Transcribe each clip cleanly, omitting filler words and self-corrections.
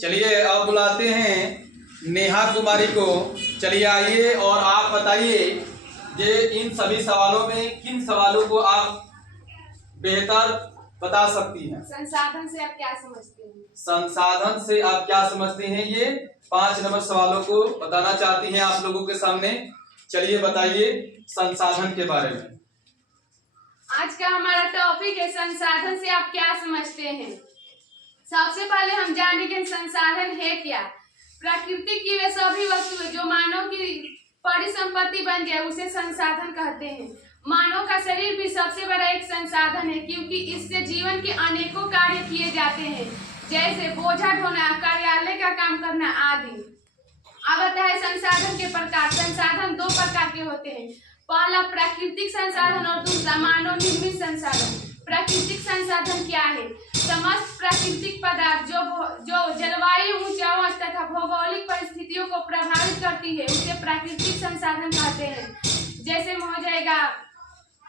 चलिए अब बुलाते हैं नेहा कुमारी को। चलिए आइए और आप बताइए कि इन सभी सवालों में किन सवालों को आप बेहतर बता सकती हैं। संसाधन से आप क्या समझते हैं? संसाधन से आप क्या समझते हैं, ये 5 नंबर सवालों को बताना चाहती हैं आप लोगों के सामने। चलिए बताइए संसाधन के बारे में। आज का हमारा टॉपिक है संसाधन से आप क्या समझते हैं। सबसे पहले हम जानेंगे संसाधन है क्या। प्रकृति की वे सभी वस्तुएं जो मानव की परिसंपत्ति बन जाए उसे संसाधन कहते हैं। मानव का शरीर भी सबसे बड़ा एक संसाधन है, क्योंकि इससे जीवन के अनेकों कार्य किए जाते हैं, जैसे बोझा ढोना, कार्यालय का काम करना आदि। अब आता है संसाधन के प्रकार। संसाधन 2 प्रकार के होते हैं। पहला प्राकृतिक संसाधन और दूसरा मानव निर्मित संसाधन। प्राकृतिक संसाधन क्या है? समस्त प्राकृतिक पदार्थ जो जलवायु, ऊंचाई तथा भौगोलिक परिस्थितियों को प्रभावित करती है उसे प्राकृतिक संसाधन कहते हैं। जैसे में हो जाएगा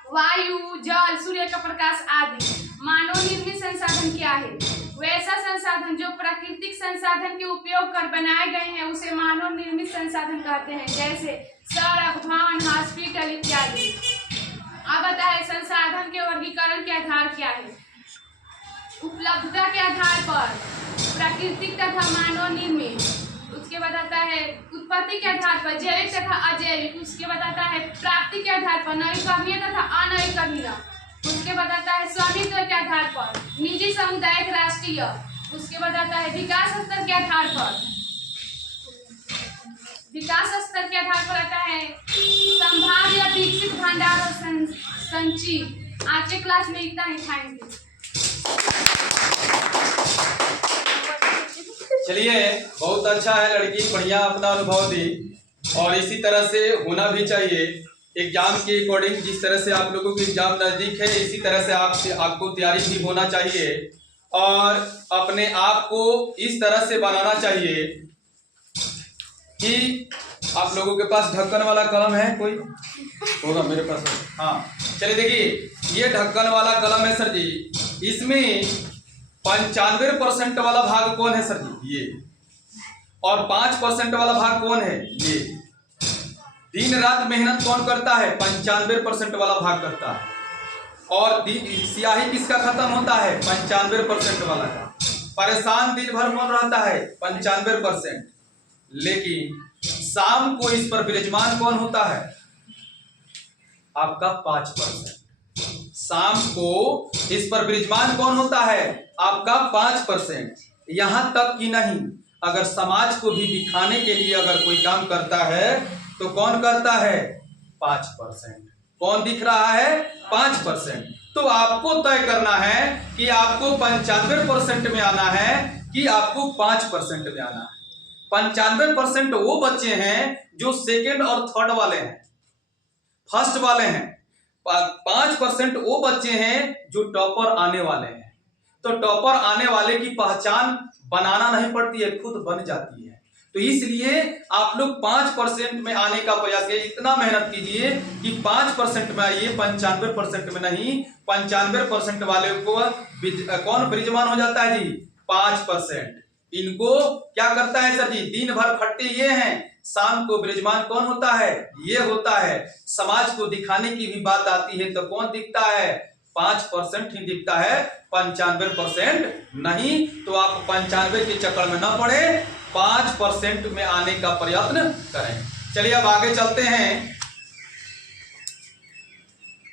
वायु, जल, सूर्य का प्रकाश आदि। मानव निर्मित संसाधन क्या है? वैसा संसाधन जो प्राकृतिक संसाधन के उपयोग कर बनाए गए हैं उसे मानव निर्मित संसाधन कहते हैं, जैसे सड़क, भवन, हॉस्पिटल इत्यादि। अब बताए संसाधन के वर्गीकरण के आधार क्या है। उपलब्धता के आधार पर प्राकृतिक तथा मानव निर्मित। उसके बाद आता है उत्पत्ति के आधार पर जैविक तथा अजैविक। उसके बाद आता है प्राप्ति के आधार पर नवीकरणीय तथा अनवीकरणीय। उसके बाद आता है स्वामित्व के आधार पर निजी, सामुदायिक, राष्ट्रीय। उसके बाद आता है विकास स्तर के आधार पर। विकास स्तर के आधार पर आता है संभाव्य या विकसित भंडार और संचित। आज के क्लास में इतना ही। Thank you. चलिए बहुत अच्छा है लड़की, बढ़िया अपना अनुभव दी और इसी तरह से होना भी चाहिए। एग्जाम के अकॉर्डिंग जिस तरह से आप लोगों की एग्जाम नज़दीक है इसी तरह से आपको तैयारी भी होना चाहिए और अपने आप को इस तरह से बनाना चाहिए कि आप लोगों के पास ढक्कन वाला कलम है, कोई होगा मेरे पास? हाँ चलिए देखिए ये ढक्कन वाला कलम है सर जी। इसमें 95% वाला भाग कौन है सर जी? ये। और 5% वाला भाग कौन है? ये। दिन रात मेहनत कौन करता है? 95% वाला भाग करता है। और स्याही किसका खत्म होता है? 95% वाला का। परेशान दिन भर कौन रहता है? 95%। लेकिन शाम को इस पर विराजमान कौन होता है? आपका 5%। शाम को इस पर विराजमान कौन होता है? आपका 5%। यहां तक कि नहीं, अगर समाज को भी दिखाने के लिए अगर कोई काम करता है तो कौन करता है? 5%। कौन दिख रहा है? 5%। तो आपको तय करना है कि आपको 95% में आना है कि आपको 5% में आना है। 95% वो बच्चे हैं जो सेकेंड और थर्ड वाले हैं, फर्स्ट वाले हैं। 5% वो बच्चे हैं जो टॉपर आने वाले हैं। तो टॉपर आने वाले की पहचान बनाना नहीं पड़ती है, खुद बन जाती है। तो इसलिए आप लोग 5% में आने का प्रयास कीजिए, इतना मेहनत कीजिए कि 5% में आइए, 95% में नहीं। 95% वाले को कौन विराजमान हो जाता है जी? 5%। इनको क्या करता है सर जी? दिन भर खट्टे ये हैं, शाम को विराजमान कौन होता है? ये होता है। समाज को दिखाने की भी बात आती है तो कौन दिखता है? 5% ही दिखता है, 95% नहीं। तो आप 95 के चक्कर में न पड़े, 5% में आने का प्रयत्न करें। चलिए अब आगे चलते हैं।